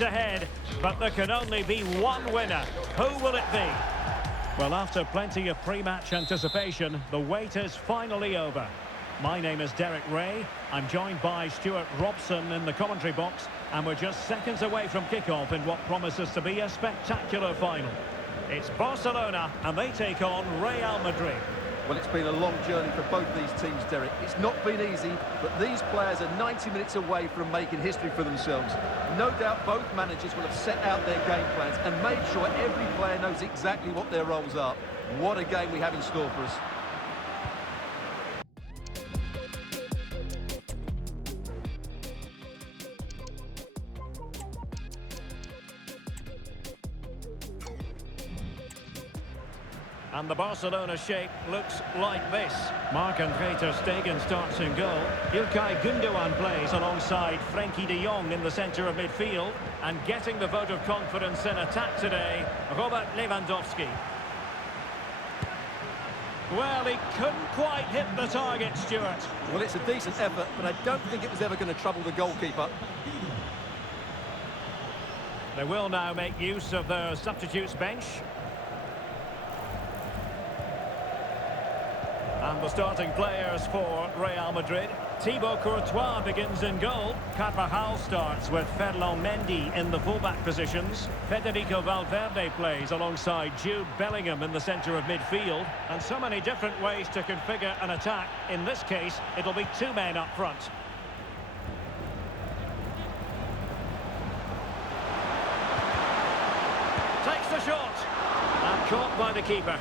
straight ahead, but there can only be one winner. Who will it be? Well, after plenty of pre-match anticipation, the wait is finally over. My name is Derek Ray. I'm joined by Stuart Robson in the commentary box, and we're just seconds away from kick-off in what promises to be a spectacular final. It's Barcelona, and they take on Real Madrid. Well, it's been a long journey for both these teams, Derek. It's not been easy, but these players are 90 minutes away from making history for themselves. No doubt both managers will have set out their game plans and made sure every player knows exactly what their roles are. What a game we have in store for us. And the Barcelona shape looks like this. Marc-Andre ter Stegen starts in goal. Ilkay Gundogan plays alongside Frenkie de Jong in the centre of midfield. And getting the vote of confidence in attack today, Robert Lewandowski. Well, he couldn't quite hit the target, Stuart. Well, it's a decent effort, but I don't think it was ever going to trouble the goalkeeper. They will now make use of their substitutes bench. And the starting players for Real Madrid. Thibaut Courtois begins in goal. Carvajal starts with Ferland Mendy in the fullback positions. Federico Valverde plays alongside Jude Bellingham in the centre of midfield. And so many different ways to configure an attack. In this case, it'll be two men up front. Takes the shot. And caught by the keeper.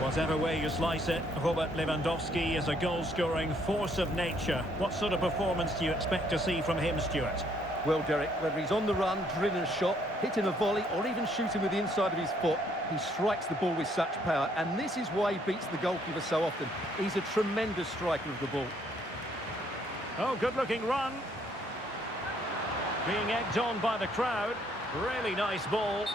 Whatever way you slice it, Robert Lewandowski is a goal-scoring force of nature. What sort of performance do you expect to see from him, Stuart? Well, Derek, whether he's on the run, drilling a shot, hitting a volley, or even shooting with the inside of his foot, he strikes the ball with such power. And this is why he beats the goalkeeper so often. He's a tremendous striker of the ball. Oh, good-looking run. Being egged on by the crowd. Really nice ball.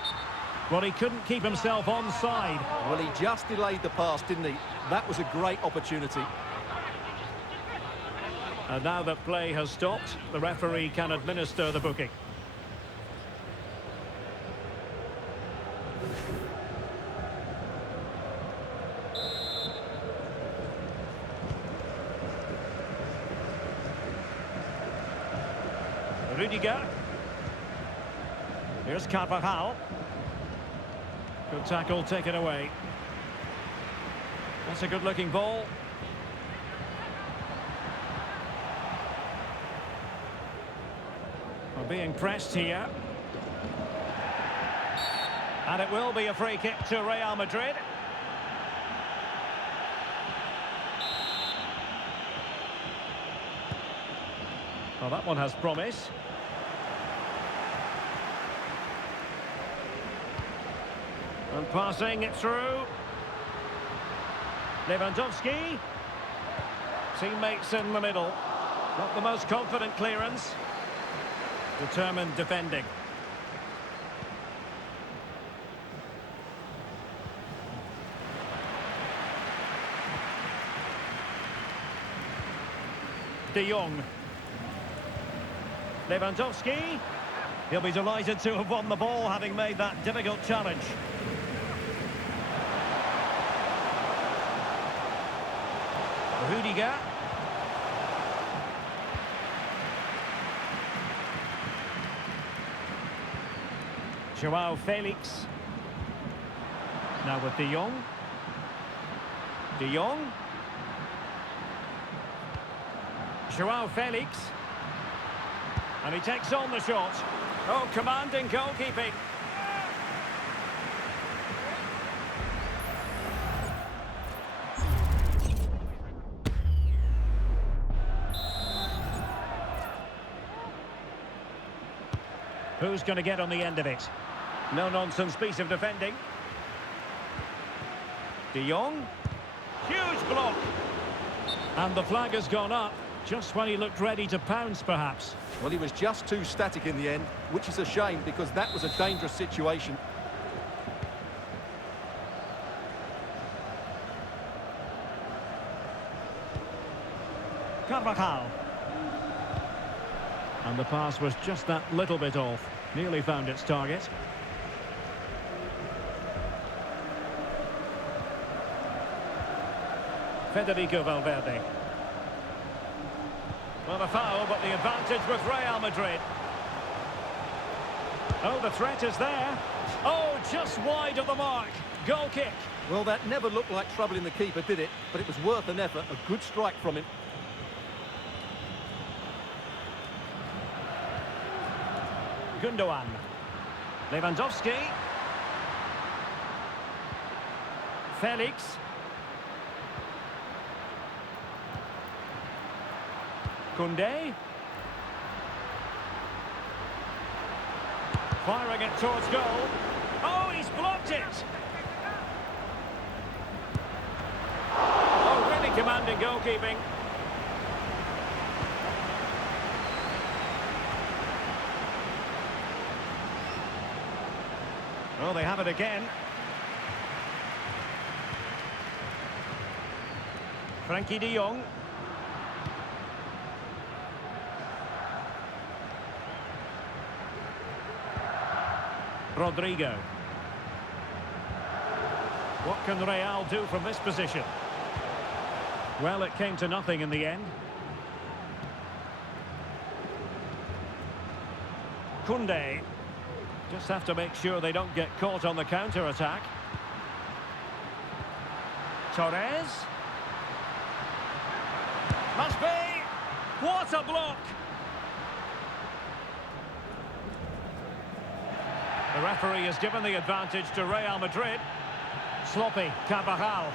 Well, he couldn't keep himself onside. Well, he just delayed the pass, didn't he? That was a great opportunity. And now that play has stopped, the referee can administer the booking. Rudiger. Here's Carvajal. Good tackle taken away. That's a good-looking ball. We're being pressed here. And it will be a free kick to Real Madrid. Well, that one has promise. And passing it through. Lewandowski. Teammates in the middle. Not the most confident clearance. Determined defending. De Jong. Lewandowski. He'll be delighted to have won the ball, having made that difficult challenge. Rudiger. Joao Felix. Now with De Jong. De Jong. Joao Felix. And he takes on the shot. Oh, commanding goalkeeping. Who's going to get on the end of it? No-nonsense piece of defending. De Jong. Huge block. And the flag has gone up, just when he looked ready to pounce, perhaps. Well, he was just too static in the end, which is a shame because that was a dangerous situation. Carvajal. And the pass was just that little bit off. Nearly found its target. Federico Valverde. Well, a foul, but the advantage with Real Madrid. Oh, the threat is there. Oh, just wide of the mark. Goal kick. Well, that never looked like troubling the keeper, did it? But it was worth an effort. A good strike from him. Gundogan. Lewandowski. Felix. Koundé. Firing it towards goal. Oh, he's blocked it! Oh, really commanding goalkeeping. Oh, they have it again. Frankie de Jong. Rodrigo. What can Real do from this position? Well, it came to nothing in the end. Koundé. Just have to make sure they don't get caught on the counter-attack. Torres. Must be! What a block! The referee has given the advantage to Real Madrid. Sloppy, Carvajal.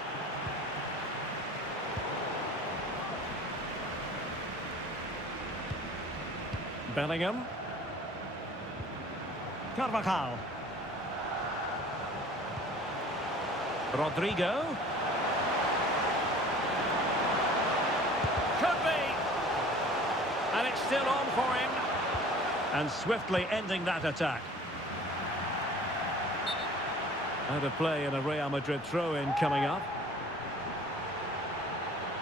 Bellingham. Carvajal. Rodrigo. Could be! And it's still on for him. And swiftly ending that attack. Out of play and a Real Madrid throw-in coming up.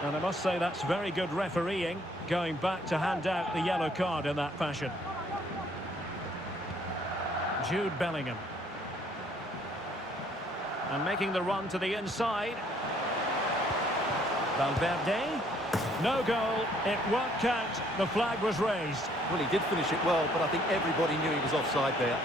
And I must say that's very good refereeing, going back to hand out the yellow card in that fashion. Jude Bellingham. And making the run to the inside. Valverde. No goal, it won't count. The flag was raised. Well, he did finish it well, but I think everybody knew he was offside there.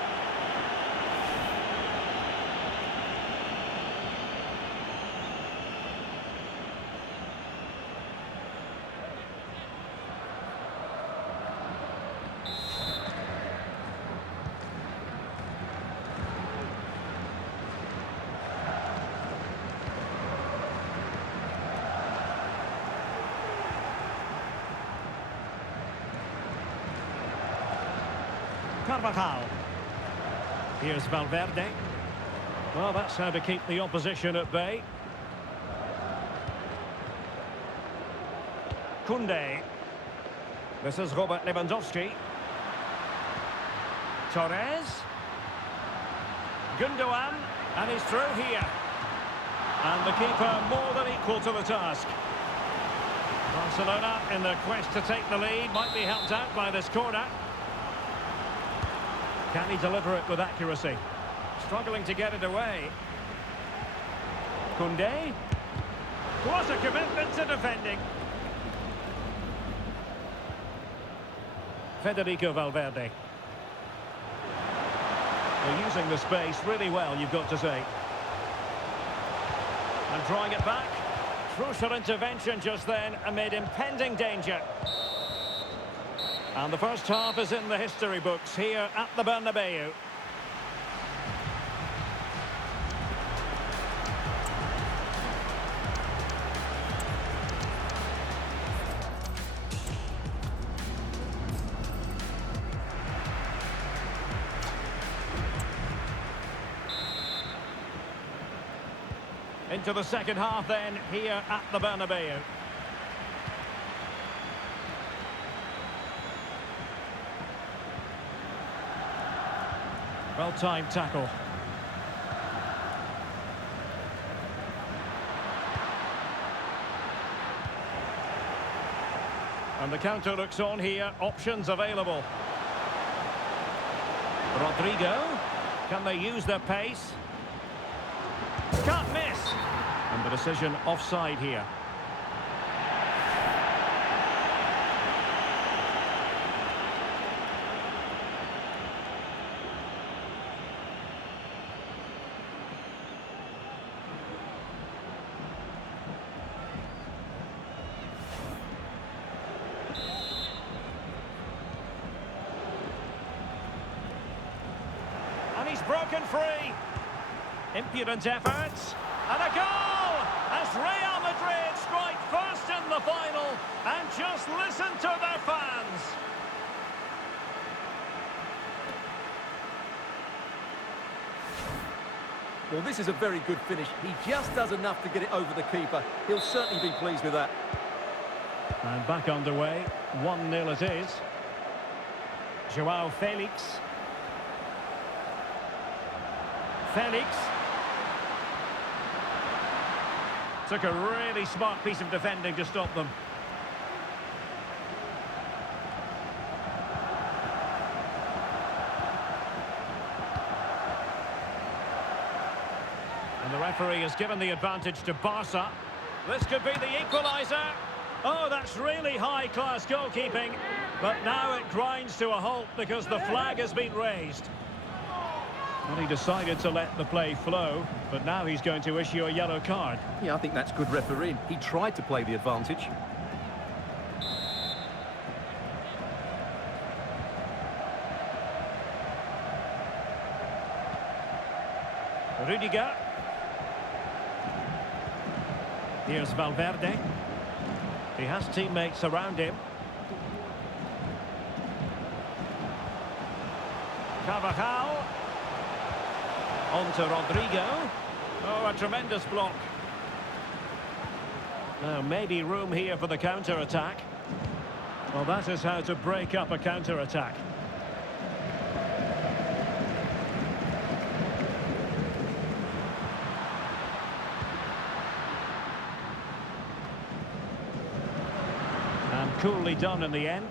Carvajal. Here's Valverde. Well, that's how to keep the opposition at bay. Koundé. This is Robert Lewandowski. Torres. Gundogan. And he's through here. And the keeper more than equal to the task. Barcelona, in their quest to take the lead, might be helped out by this corner. Can he deliver it with accuracy? Struggling to get it away. Koundé. What a commitment to defending. Federico Valverde. They're using the space really well, you've got to say. And drawing it back. Crucial intervention just then amid impending danger. And the first half is in the history books here at the Bernabeu. Into the second half then, here at the Bernabeu. Well-timed tackle. And the counter looks on here. Options available. Rodrigo. Can they use their pace? Can't miss. And the decision offside here. And he's broken free. Impudent efforts. And a goal! As Real Madrid strike first in the final. And just listen to their fans. Well, this is a very good finish. He just does enough to get it over the keeper. He'll certainly be pleased with that. And back underway. 1-0 it is. Joao Felix. Felix. Took a really smart piece of defending to stop them. And the referee has given the advantage to Barca. This could be the equaliser. Oh, that's really high-class goalkeeping. But now it grinds to a halt because the flag has been raised. Well, he decided to let the play flow, but now he's going to issue a yellow card. Yeah, I think that's good refereeing. He tried to play the advantage. Rudiger. Here's Valverde. He has teammates around him. Carvajal. On to Rodrigo. Oh, a tremendous block. Now, maybe room here for the counter-attack. Well, that is how to break up a counter-attack. And coolly done in the end.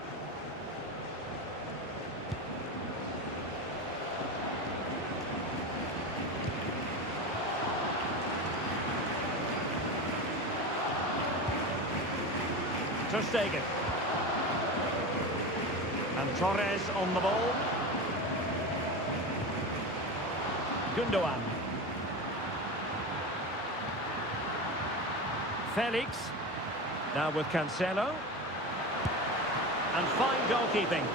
Ter Stegen. And Torres on the ball. Gundogan. Felix. Now with Cancelo. And fine goalkeeping.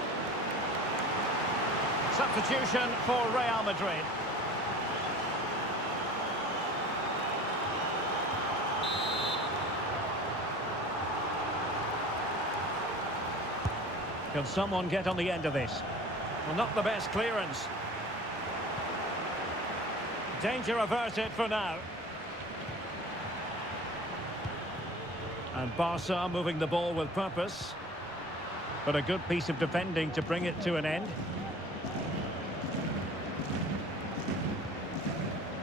Substitution for Real Madrid. Can someone get on the end of this? Well, not the best clearance. Danger averted for now. And Barca moving the ball with purpose. But a good piece of defending to bring it to an end.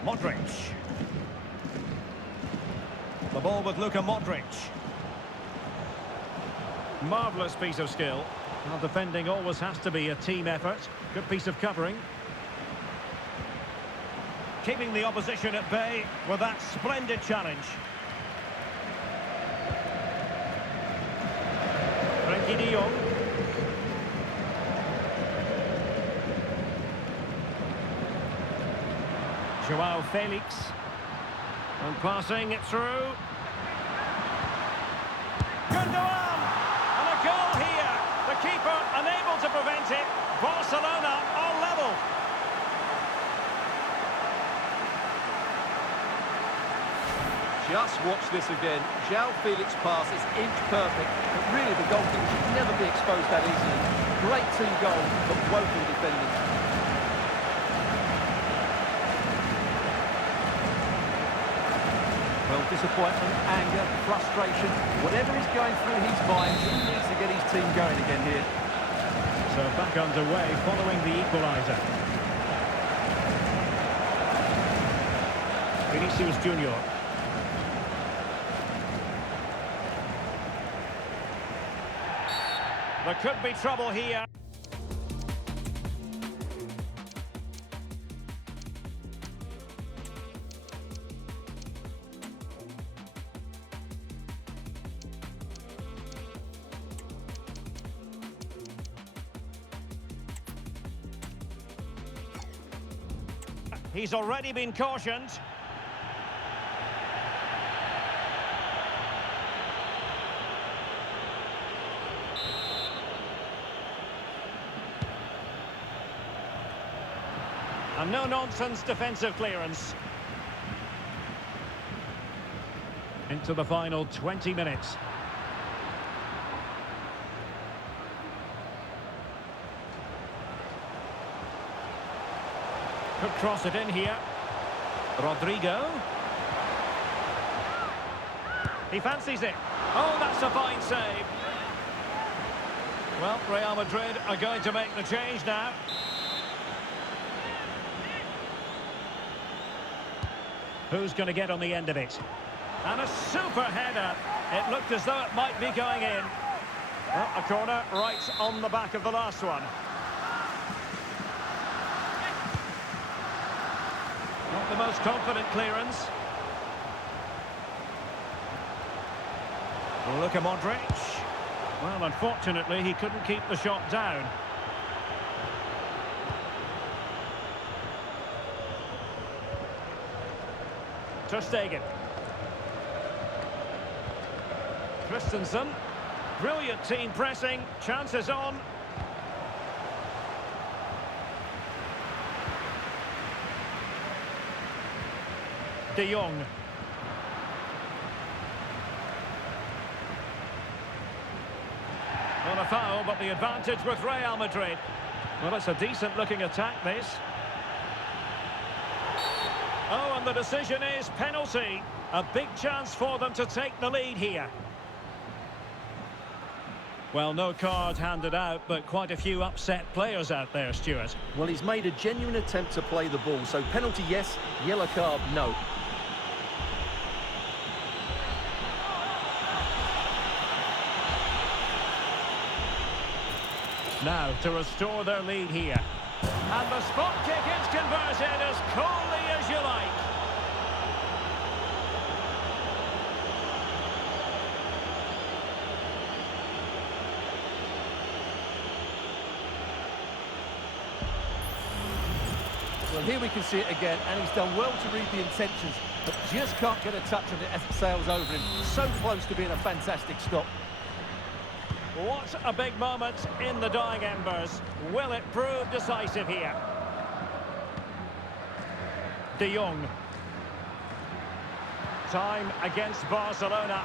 Modric. The ball with Luka Modric. Marvellous piece of skill. Well, defending always has to be a team effort. Good piece of covering. Keeping the opposition at bay with that splendid challenge. Frenkie de Jong. Joao Felix. And passing it through. Gundogan! And a goal here. The keeper unable to prevent it. Barcelona are level. Just watch this again. Joao Felix pass is inch perfect, but really the goalkeeper should never be exposed that easily. Great team goal, but woeful defending. Well, disappointment, anger, frustration, whatever is going through his mind, he needs to get his team going again here. So back underway following the equaliser. Vinicius Junior. There could be trouble here. He's already been cautioned. And no-nonsense defensive clearance. Into the final 20 minutes. Could cross it in here. Rodrigo. He fancies it. Oh, that's a fine save. Well, Real Madrid are going to make the change now. Who's going to get on the end of it? And a super header. It looked as though it might be going in. Well, a corner right on the back of the last one. Not the most confident clearance. Luka Modric. Well, unfortunately, he couldn't keep the shot down. Ter Stegen. Christensen. Brilliant team pressing. Chances on. De Jong. Not a foul, but the advantage with Real Madrid. Well, it's a decent-looking attack, this. Oh, and the decision is penalty. A big chance for them to take the lead here. Well, no card handed out, but quite a few upset players out there, Stuart. Well, he's made a genuine attempt to play the ball, so penalty yes, yellow card no. Now to restore their lead here. And the spot kick is converted as coolly as you like. Well, here we can see it again, and he's done well to read the intentions, but just can't get a touch on it as it sails over him. So close to being a fantastic stop. What a big moment in the dying embers. Will it prove decisive here? De Jong. Time against Barcelona,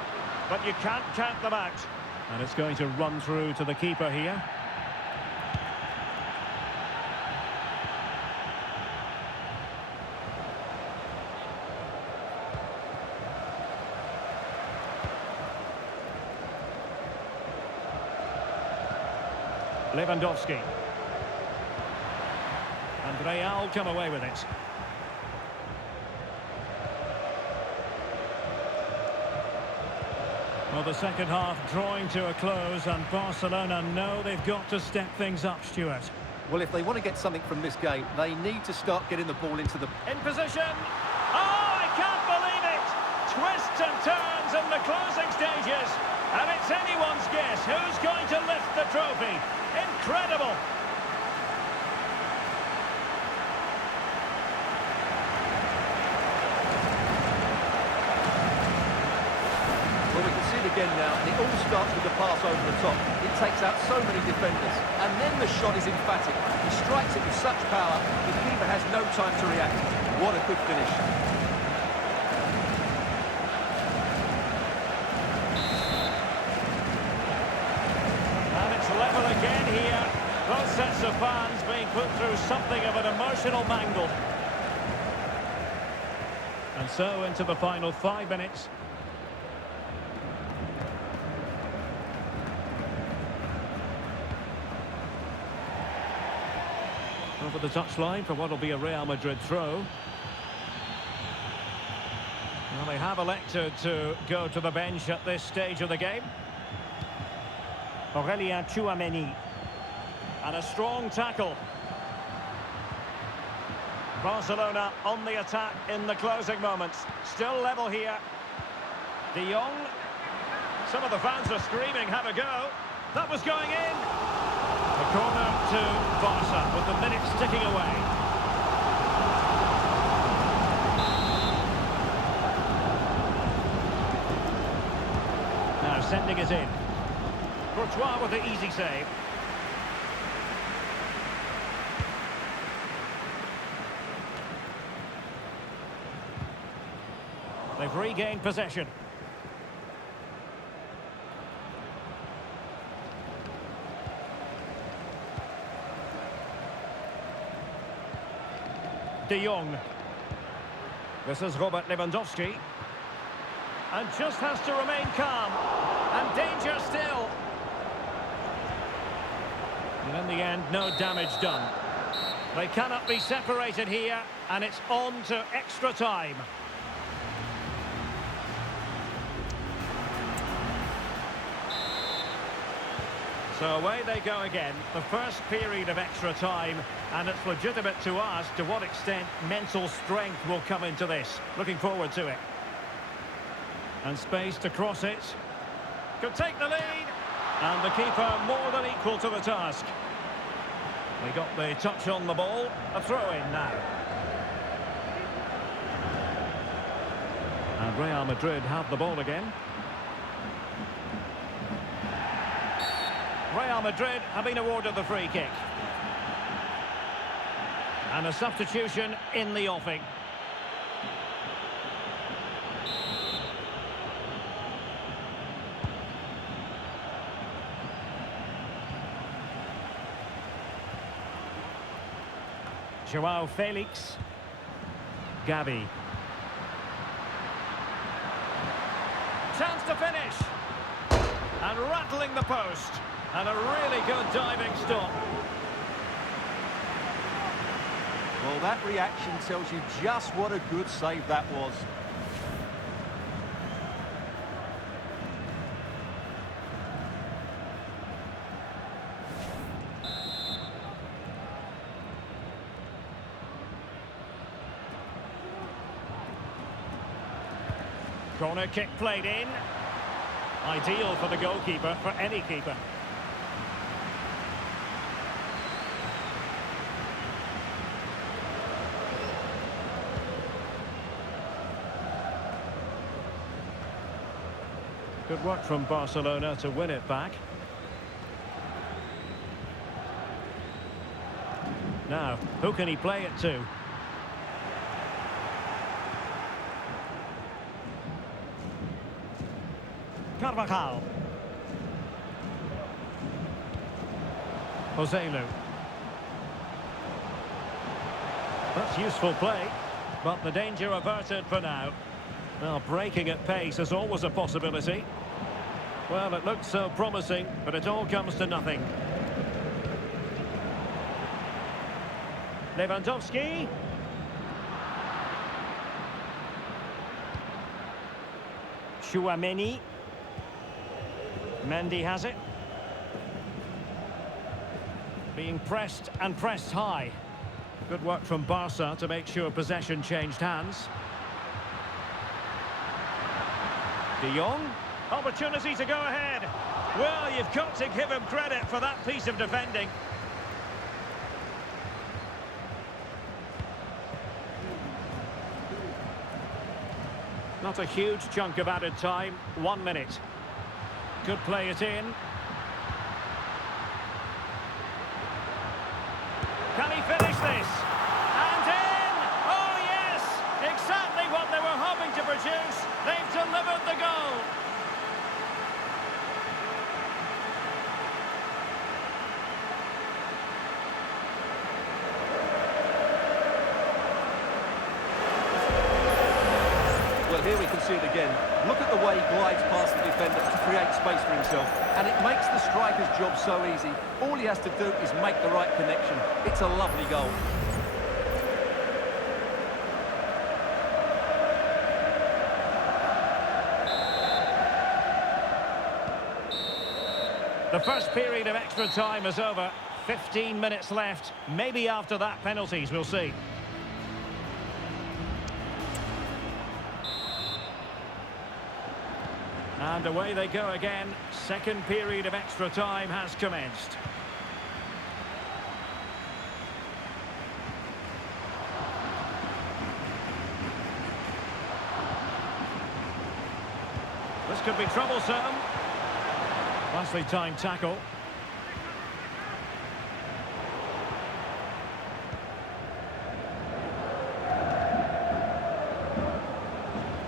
but you can't count them out. And it's going to run through to the keeper here. Lewandowski. And Real come away with it. Well, the second half drawing to a close, and Barcelona know they've got to step things up, Stuart. Well, if they want to get something from this game, they need to start getting the ball into the... In position. Oh, I can't believe it! Twists and turns in the closing stages. And it's anyone's guess who's going to lift the trophy. Incredible! Well, we can see it again now, and it all starts with the pass over the top. It takes out so many defenders, and then the shot is emphatic. He strikes it with such power, the keeper has no time to react. What a good finish. Level again here. Both sets of fans being put through something of an emotional mangle. And so into the final 5 minutes. Over the touchline for what will be a Real Madrid throw. Well, they have elected to go to the bench at this stage of the game. And a strong tackle. Barcelona on the attack in the closing moments. Still level here. De Jong. Some of the fans are screaming, have a go. That was going in. The corner to Barca with the minutes ticking away. Now sending it in. Courtois with the easy save. They've regained possession. De Jong. This is Robert Lewandowski. And just has to remain calm. And danger still. And in the end, no damage done. They cannot be separated here, and it's on to extra time. So away they go again, the first period of extra time, and it's legitimate to ask to what extent mental strength will come into this. Looking forward to it. And space to cross it. Could take the lead. And the keeper more than equal to the task. They got the touch on the ball. A throw-in now. And Real Madrid have the ball again. Real Madrid have been awarded the free kick. And a substitution in the offing. Joao Felix. Gavi. Chance to finish. And rattling the post. And a really good diving stop. Well, that reaction tells you just what a good save that was. Corner kick played in. Ideal for the goalkeeper, for any keeper. Good work from Barcelona to win it back. Now, who can he play it to? Carvajal. Joselu. That's useful play, but the danger averted for now. Well, breaking at pace is always a possibility. Well, it looked so promising, but it all comes to nothing. Lewandowski. Tchouaméni. Mendy has it. Being pressed and pressed high. Good work from Barca to make sure possession changed hands. De Jong. Opportunity to go ahead. Well, you've got to give him credit for that piece of defending. Not a huge chunk of added time. 1 minute. Could play it in. Can he finish this? And in! Oh, yes! Exactly what they were hoping to produce. They've delivered the goal. Well, here we can see it again. Look at the way he glides past the defender to create space for himself. And it makes the striker's job so easy. All he has to do is make the right connection. It's a lovely goal. The The first period of extra time is over. 15 minutes left. Maybe after that, penalties, we'll see. And away they go again. Second period of extra time has commenced. This could be troublesome. Nicely timed tackle.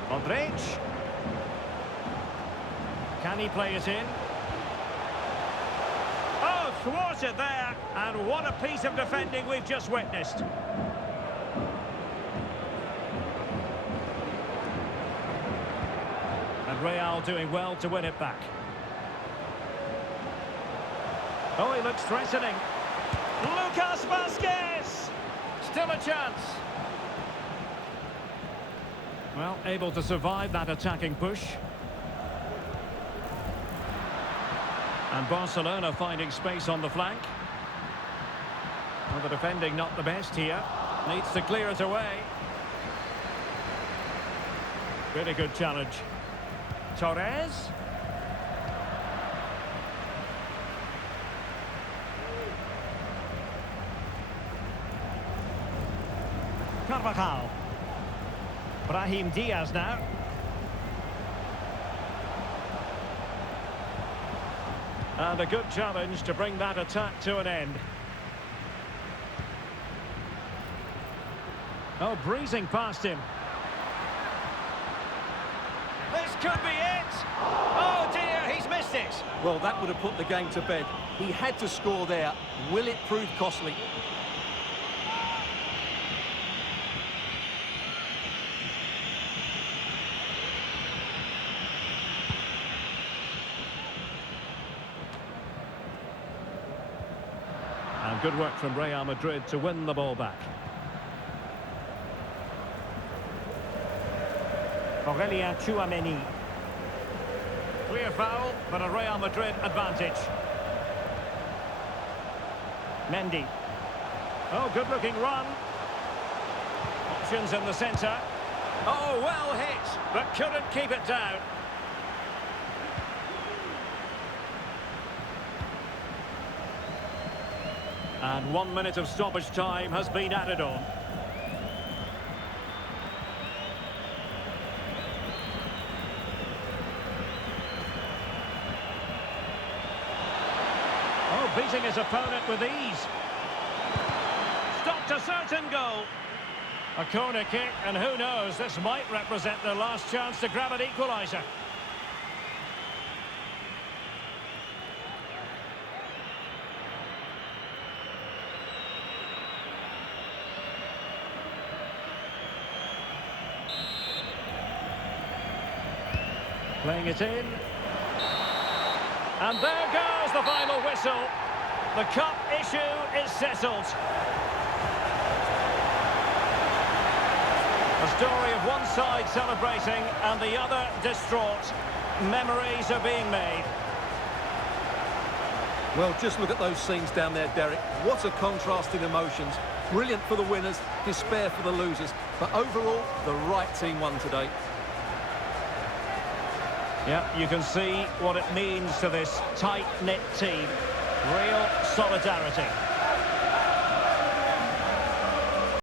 Madrid. Can he play it in? Oh, thwarted there. And what a piece of defending we've just witnessed. And Real doing well to win it back. Oh, he looks threatening. Lucas Vazquez! Still a chance. Well, able to survive that attacking push. And Barcelona finding space on the flank. Well, the defending not the best here. Needs to clear it away. Really good challenge. Torres. Carvajal. Brahim Diaz now. And a good challenge to bring that attack to an end. Oh, breezing past him. This could be it! Oh dear, he's missed it! Well, that would have put the game to bed. He had to score there. Will it prove costly? And good work from Real Madrid to win the ball back. Aurelien Tchouameni. Clear foul, but a Real Madrid advantage. Mendy. Oh, good-looking run. Options in the centre. Oh, well hit, but couldn't keep it down. And 1 minute of stoppage time has been added on. Oh, beating his opponent with ease. Stopped a certain goal. A corner kick, and who knows, this might represent their last chance to grab an equaliser. Playing it in. And there goes the final whistle. The cup issue is settled. A story of one side celebrating and the other distraught. Memories are being made. Well, just look at those scenes down there, Derek. What a contrast in emotions. Brilliant for the winners, despair for the losers. But overall, the right team won today. Yeah, you can see what it means to this tight-knit team. Real solidarity.